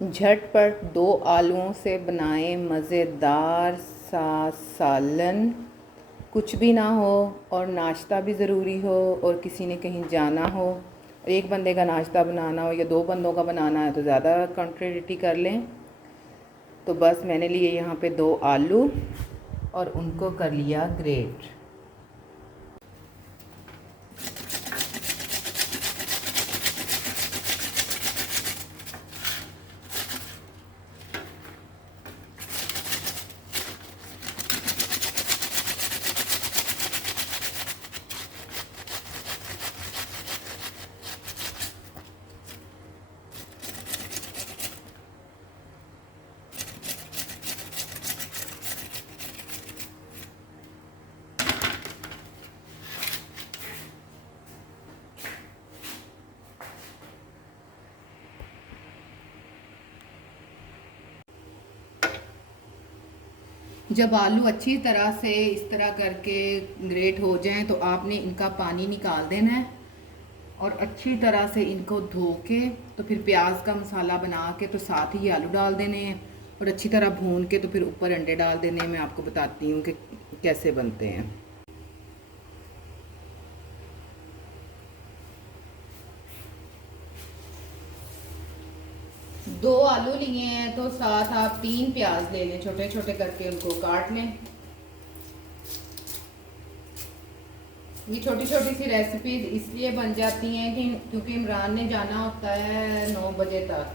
झटपट 2 आलुओं से बनाएं मज़ेदार सा सालन। कुछ भी ना हो और नाश्ता भी ज़रूरी हो और किसी ने कहीं जाना हो और एक बंदे का नाश्ता बनाना हो या 2 बंदों का बनाना है तो ज़्यादा क्वांटिटी कर लें। तो बस मैंने लिए यहाँ पे 2 आलू और उनको कर लिया ग्रेट। जब आलू अच्छी तरह से इस तरह करके ग्रेट हो जाएं तो आपने इनका पानी निकाल देना है और अच्छी तरह से इनको धो के तो फिर प्याज का मसाला बना के तो साथ ही आलू डाल देने हैं और अच्छी तरह भून के तो फिर ऊपर अंडे डाल देने हैं। मैं आपको बताती हूँ कि कैसे बनते हैं। 2 आलू लिए हैं तो साथ आप 3 प्याज ले लें, छोटे छोटे करके उनको काट लें। ये छोटी छोटी सी रेसिपीज इसलिए बन जाती हैं कि क्योंकि इमरान ने जाना होता है 9 बजे तक,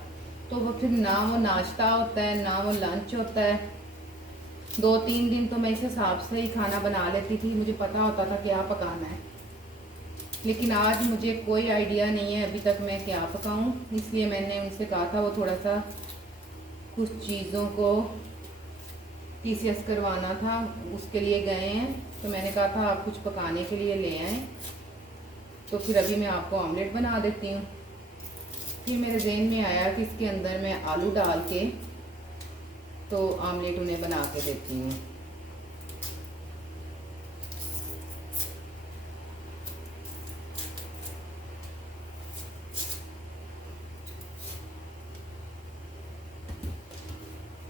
तो वो फिर ना वो नाश्ता होता है ना वो लंच होता है। 2-3 दिन तो मैं इस हिसाब से ही खाना बना लेती थी, मुझे पता होता था क्या पकाना है। लेकिन आज मुझे कोई आइडिया नहीं है अभी तक मैं क्या पकाऊं, इसलिए मैंने उनसे कहा था वो थोड़ा सा कुछ चीज़ों को TCS करवाना था, उसके लिए गए हैं। तो मैंने कहा था आप कुछ पकाने के लिए ले आएँ, तो फिर अभी मैं आपको ऑमलेट बना देती हूँ। फिर मेरे जहन में आया कि इसके अंदर मैं आलू डाल के तो ऑमलेट उन्हें बना के देती हूँ।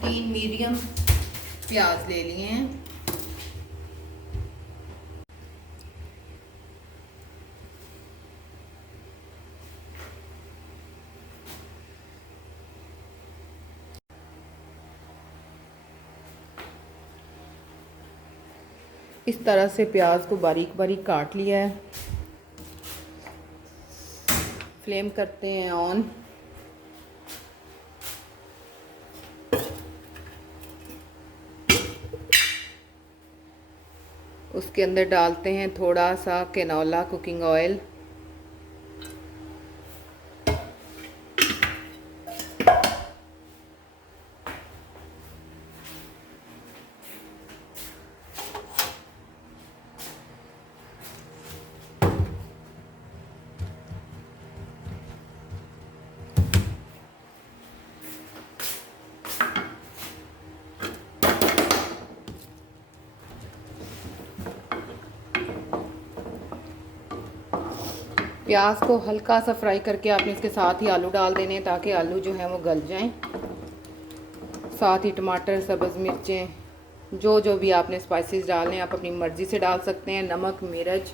तीन मीडियम प्याज ले लिए हैं। इस तरह से प्याज को बारीक बारीक काट लिया है। फ्लेम करते हैं ऑन। उसके अंदर डालते हैं थोड़ा सा कैनोला कुकिंग ऑयल। प्याज को हल्का सा फ्राई करके आपने इसके साथ ही आलू डाल देने हैं ताकि आलू जो है वो गल जाएं। साथ ही टमाटर, सब्ज़ मिर्चें, जो जो भी आपने स्पाइसेस डालने हैं आप अपनी मर्ज़ी से डाल सकते हैं। नमक, मिर्च,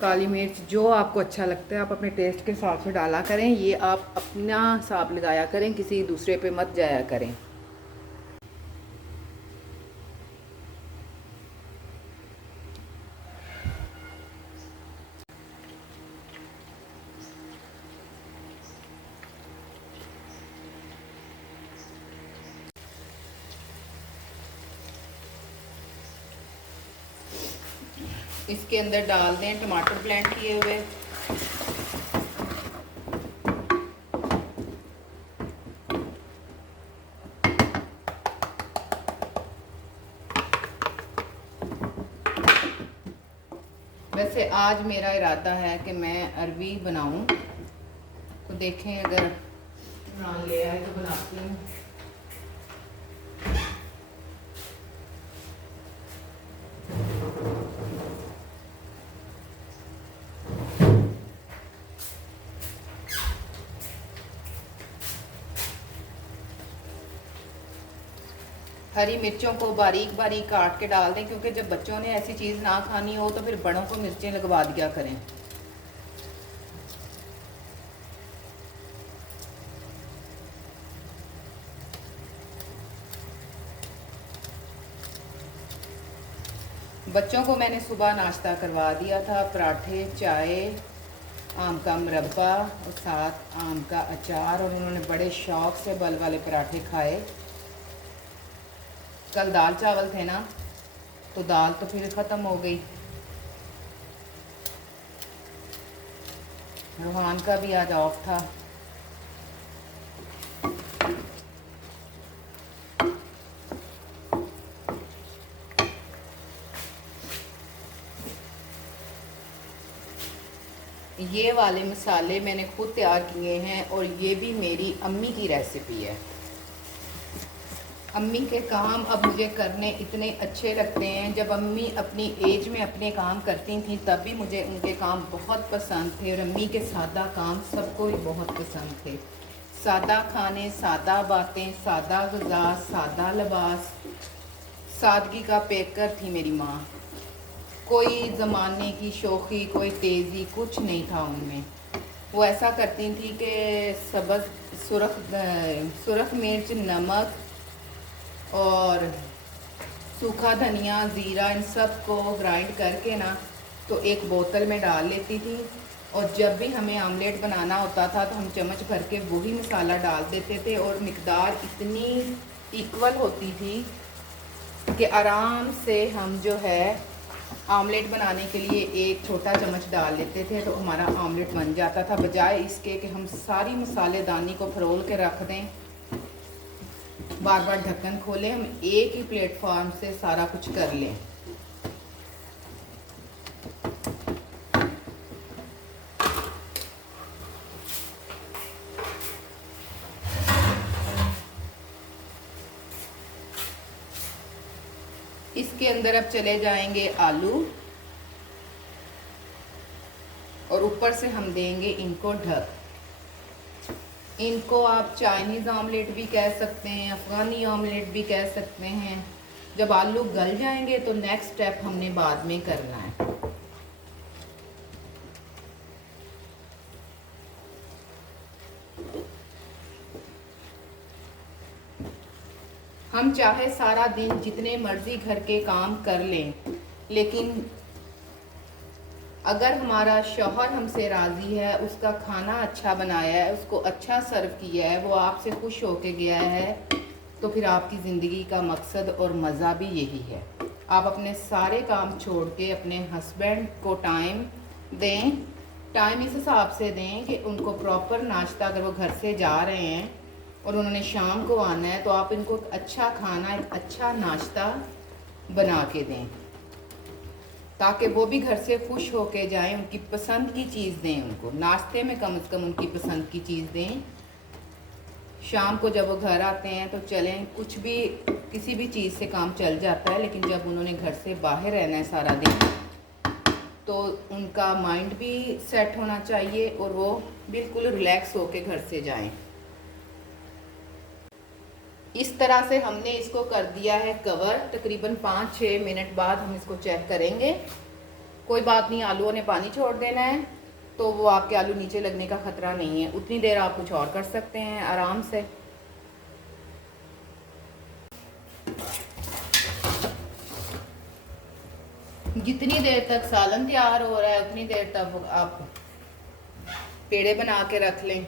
काली मिर्च, जो आपको अच्छा लगता है आप अपने टेस्ट के हिसाब से डाला करें। ये आप अपना हिसाब लगाया करें, किसी दूसरे पे मत जाया करें। इसके अंदर डाल दें टमाटर ब्लेंड किए हुए। वैसे आज मेरा इरादा है कि मैं अरबी बनाऊं, तो देखें अगर इमरान ले आए तो बनाती हूँ। हरी मिर्चों को बारीक बारीक काट के डाल दें, क्योंकि जब बच्चों ने ऐसी चीज़ ना खानी हो तो फिर बड़ों को मिर्चें लगवा दिया करें। बच्चों को मैंने सुबह नाश्ता करवा दिया था, पराठे, चाय, आम का मुरब्बा और साथ आम का अचार, और उन्होंने बड़े शौक़ से बल वाले पराठे खाए। कल दाल चावल थे ना, तो दाल तो फिर ख़त्म हो गई। रूहान का भी आज ऑफ था। ये वाले मसाले मैंने खुद तैयार किए हैं और ये भी मेरी अम्मी की रेसिपी है। अम्मी के काम अब मुझे करने इतने अच्छे लगते हैं। जब अम्मी अपनी एज में अपने काम करती थी तब भी मुझे उनके काम बहुत पसंद थे, और अम्मी के सादा काम सबको भी बहुत पसंद थे। सादा खाने, सादा बातें, सादा ग़िज़ा, सादा लिबास, सादगी का पेकर थी मेरी माँ। कोई ज़माने की शोखी, कोई तेज़ी कुछ नहीं था उनमें। वो ऐसा करती थी कि सब्ज़ सुरख मिर्च, नमक और सूखा धनिया, ज़ीरा, इन सब को ग्राइंड करके ना तो एक बोतल में डाल लेती थी, और जब भी हमें आमलेट बनाना होता था तो हम चम्मच भर के वही मसाला डाल देते थे, और मिकदार इतनी इक्वल होती थी कि आराम से हम जो है आमलेट बनाने के लिए एक छोटा चम्मच डाल लेते थे तो हमारा आमलेट बन जाता था, बजाय इसके कि हम सारी मसालेदानी को फरोल के रख दें, बार बार ढक्कन खोलें। हम एक ही प्लेटफॉर्म से सारा कुछ कर लें। इसके अंदर अब चले जाएंगे आलू, और ऊपर से हम देंगे इनको ढक। इनको आप चाइनीज़ ऑमलेट भी कह सकते हैं, अफ़गानी ऑमलेट भी कह सकते हैं। जब आलू गल जाएंगे तो नेक्स्ट स्टेप हमने बाद में करना है। हम चाहे सारा दिन जितने मर्जी घर के काम कर लें, लेकिन अगर हमारा शौहर हमसे राज़ी है, उसका खाना अच्छा बनाया है, उसको अच्छा सर्व किया है, वो आपसे खुश होके गया है, तो फिर आपकी ज़िंदगी का मकसद और मज़ा भी यही है। आप अपने सारे काम छोड़ के अपने हस्बैंड को टाइम दें। टाइम इस हिसाब से दें कि उनको प्रॉपर नाश्ता, अगर वो घर से जा रहे हैं और उन्होंने शाम को आना है, तो आप इनको एक अच्छा खाना, एक अच्छा नाश्ता बना के दें, ताकि वो भी घर से खुश होके जाएं। उनकी पसंद की चीज़ दें उनको, नाश्ते में कम से कम उनकी पसंद की चीज़ दें। शाम को जब वो घर आते हैं तो चलें, कुछ भी किसी भी चीज़ से काम चल जाता है, लेकिन जब उन्होंने घर से बाहर रहना है सारा दिन, तो उनका माइंड भी सेट होना चाहिए और वो बिल्कुल रिलैक्स होके घर से जाएं। इस तरह से हमने इसको कर दिया है कवर। तकरीबन 5-6 मिनट बाद हम इसको चेक करेंगे। कोई बात नहीं, आलूओं ने पानी छोड़ देना है तो वो आपके आलू नीचे लगने का ख़तरा नहीं है। उतनी देर आप कुछ और कर सकते हैं आराम से। जितनी देर तक सालन तैयार हो रहा है उतनी देर तक आप पेड़े बना के रख लें।